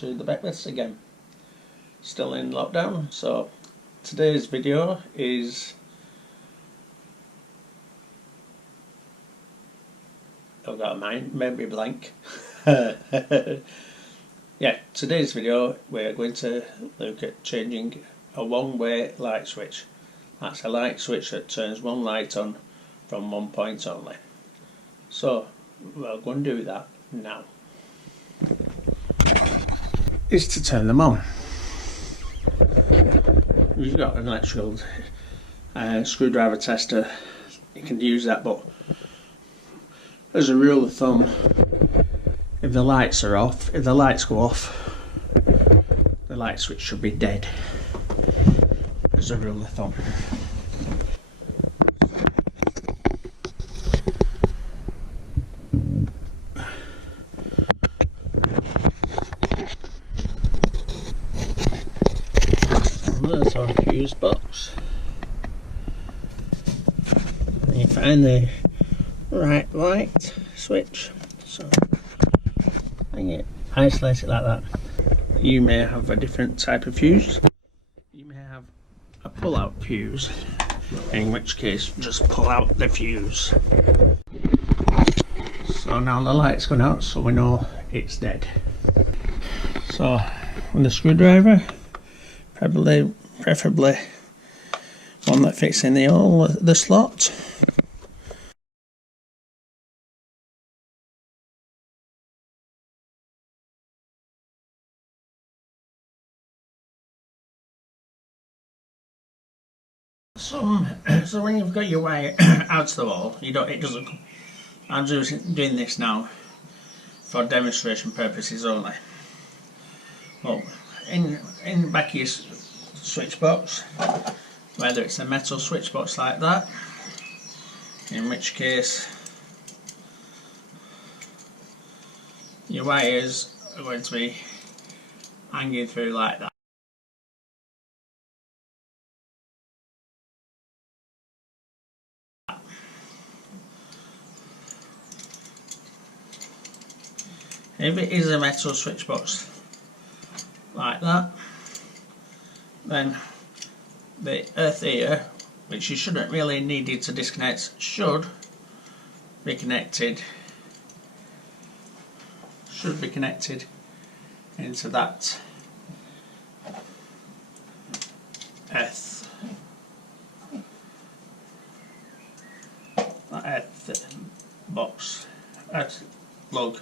to the backlights again. Still in lockdown, so today's video is I've got a mind, maybe blank. Yeah, today's video we're going to look at changing a one-way light switch. That's a light switch that turns one light on from one point only. So we're going to do that now. Is to turn them on. You've got an electrical screwdriver tester, you can use that, but as a rule of thumb, if the lights are off, if the lights go off, the light switch should be dead, as a rule of thumb. There's our fuse box. And you find the right light switch, so hang it, isolate it like that. You may have a different type of fuse. You may have a pull-out fuse, in which case just pull out the fuse. So now the light's gone out, so we know it's dead. So with the screwdriver, preferably one that fits in the slot. So when you've got your wire out to the wall, it doesn't. I'm doing this now for demonstration purposes only. Well, in the back of your switch box, whether it's a metal switch box like that, in which case your wires are going to be hanging through like that. If it is a metal switch box like that, then the earth here, which you shouldn't really need it to disconnect, should be connected into that earth box, earth plug.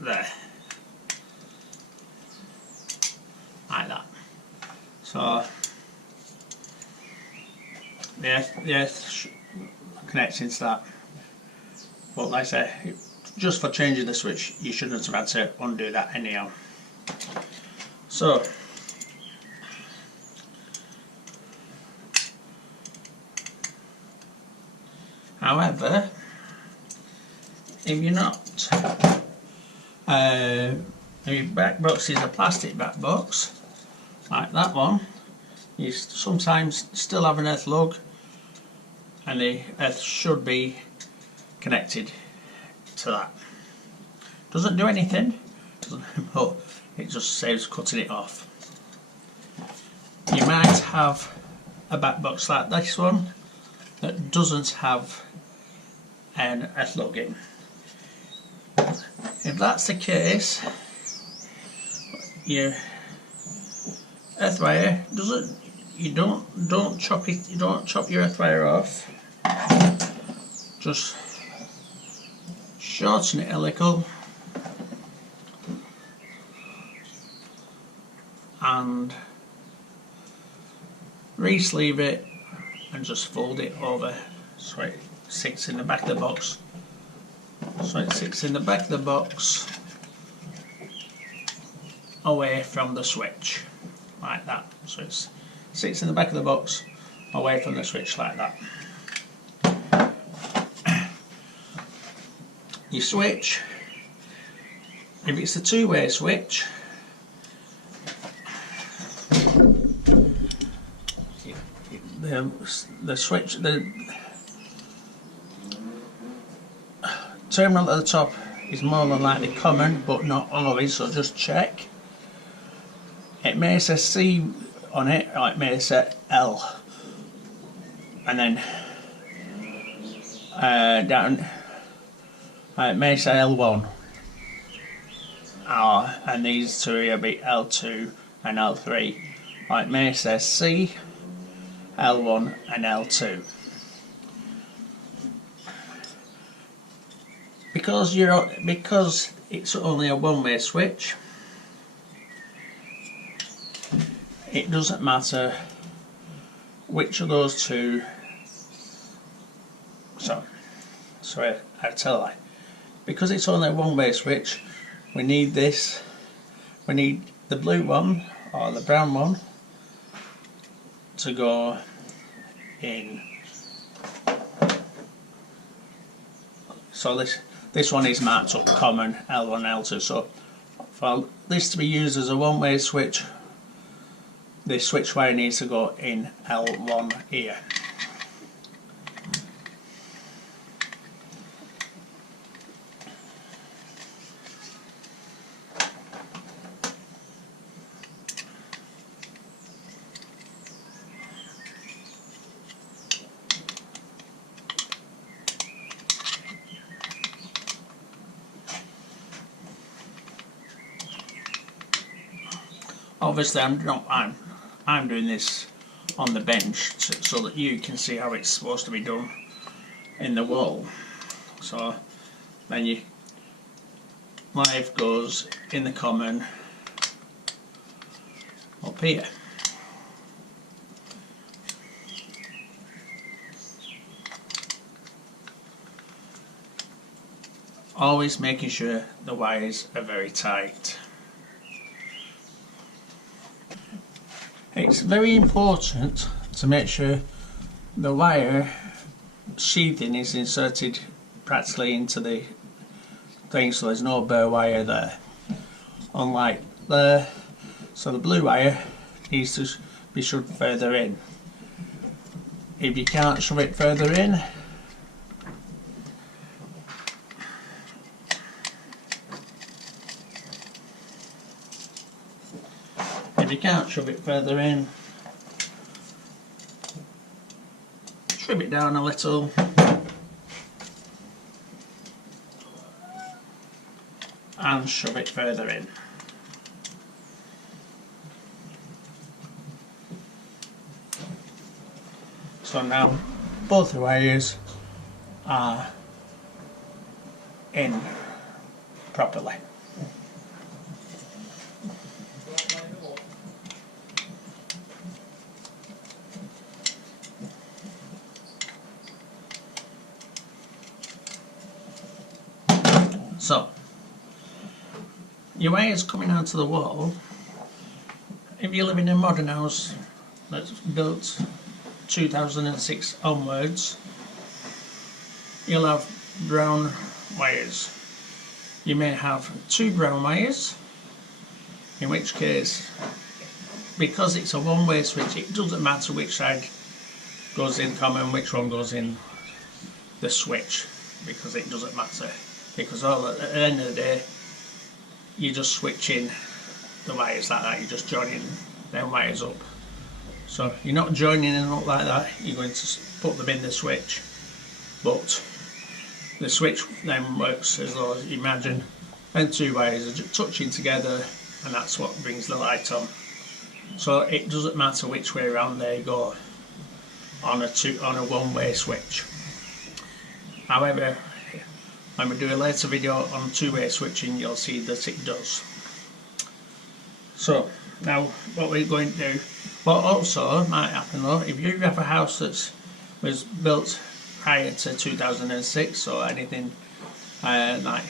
There, like that. So the earth connects into that. But like I say, just for changing the switch, you shouldn't have had to undo that anyhow. So however, if you're not your back box is a plastic back box like that one, you sometimes still have an earth lug, and the earth should be connected to that. Doesn't do anything, but it just saves cutting it off. You might have a back box like this one that doesn't have an earth lug in. If that's the case, your earth wire don't chop your earth wire off. Just shorten it a little and re-sleeve it and just fold it over so it sits in the back of the box. So it sits in the back of the box away from the switch like that. So it sits in the back of the box away from the switch like that. Your switch, if it's a two-way switch, terminal at the top is more than likely common, but not always, so just check. It may say C on it, or it may say L, and then down it may say L1, and these two will be L2 and L3, or it may say C, L1 and L2. Because it's only a one-way switch, it doesn't matter which of those two. Sorry, I tell a lie. Because it's only a one-way switch, we need this. We need the blue one or the brown one to go in. So this one is marked up common L1, L2. So for this to be used as a one-way switch, this switch wire needs to go in L1 here. Obviously, I'm doing this on the bench so that you can see how it's supposed to be done in the wall. So then your live goes in the common up here. Always making sure the wires are very tight. It's very important to make sure the wire sheathing is inserted practically into the thing, so there's no bare wire there. Unlike there, so the blue wire needs to be shoved further in. If you can't shove it further in, trim it down a little and shove it further in. So now both the wires are in properly. So, your wires coming out to the wall, if you live in a modern house that's built 2006 onwards, you'll have brown wires. You may have two brown wires, in which case, because it's a one-way switch, it doesn't matter which side goes in common, which one goes in the switch, because it doesn't matter. Because at the end of the day, you're just switching the wires like that, you're just joining them wires up. So you're not joining them up like that, you're going to put them in the switch. But the switch then works as though, you imagine, then two wires are touching together, and that's what brings the light on. So it doesn't matter which way around they go on a one-way switch. However, when we do a later video on two-way switching, you'll see that it does. So now what we're going to do, what also might happen though, if you have a house that was built prior to 2006 or anything like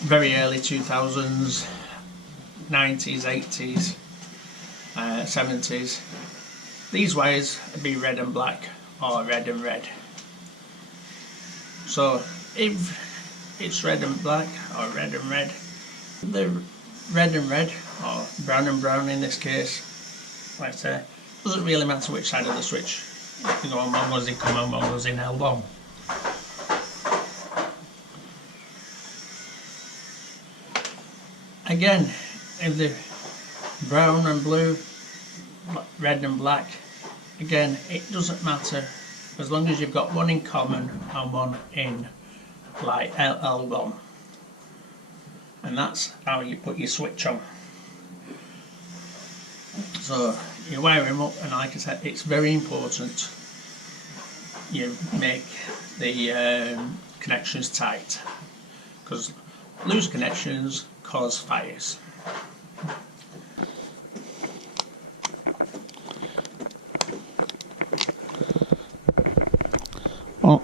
very early 2000s, 90s, 80s, 70s, these wires would be red and black or red and red. So if it's red and black or red and red, the red and red or brown and brown in this case, like I say, doesn't really matter which side of the switch. You know, one goes in common, one goes in L1. again, if the brown and blue, red and black, again, it doesn't matter as long as you've got one in common and one in like LL1, and that's how you put your switch on. So you wire them up, and like I said, it's very important you make the connections tight, because loose connections cause fires. Well,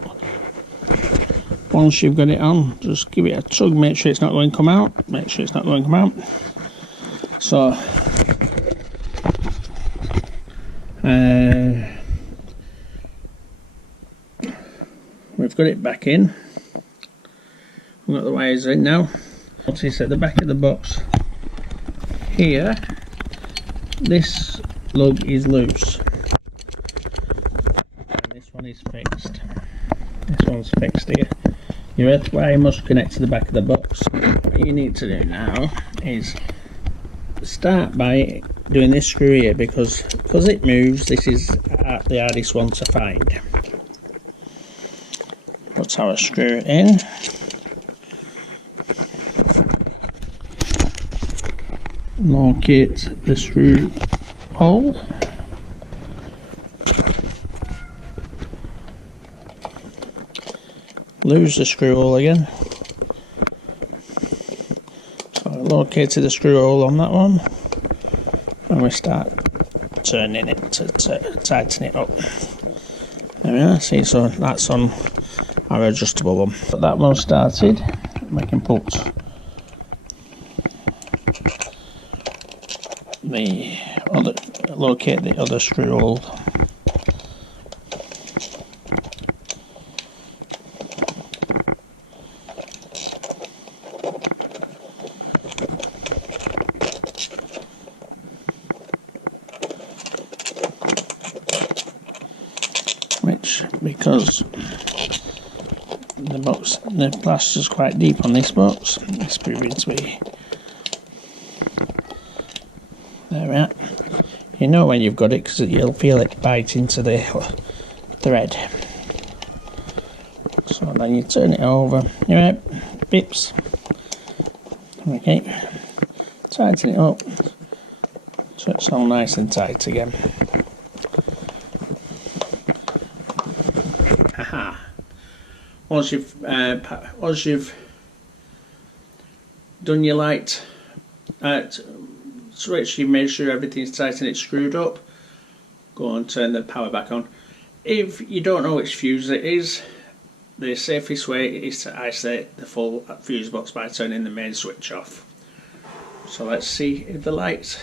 once you've got it on, just give it a tug, make sure it's not going to come out, so we've got it back in. We've got the wires in now. Notice at the back of the box here, this lug is loose and this one is fixed. This one's fixed here. Your earth wire must connect to the back of the box. What you need to do now is start by doing this screw here, because it moves. This is the hardest one to find. That's how I screw it in. Locate the screw hole. Lose the screw hole again. So I located the screw hole on that one, and we start turning it to tighten it up. There we are. See, so that's on our adjustable one. But that one started, we can put the other, locate the other screw hole. Which, because the plaster is quite deep on this box, it's proving to be. There we are. You know when you've got it, because you'll feel it bite into the thread. So then you turn it over. You right, bips. Okay, tighten it up so it's all nice and tight again. Aha! Once you've done your light switch, you made sure everything's tight and it's screwed up, go and turn the power back on. If you don't know which fuse it is, the safest way is to isolate the full fuse box by turning the main switch off. So let's see if the lights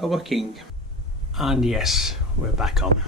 are working. And yes, we're back on.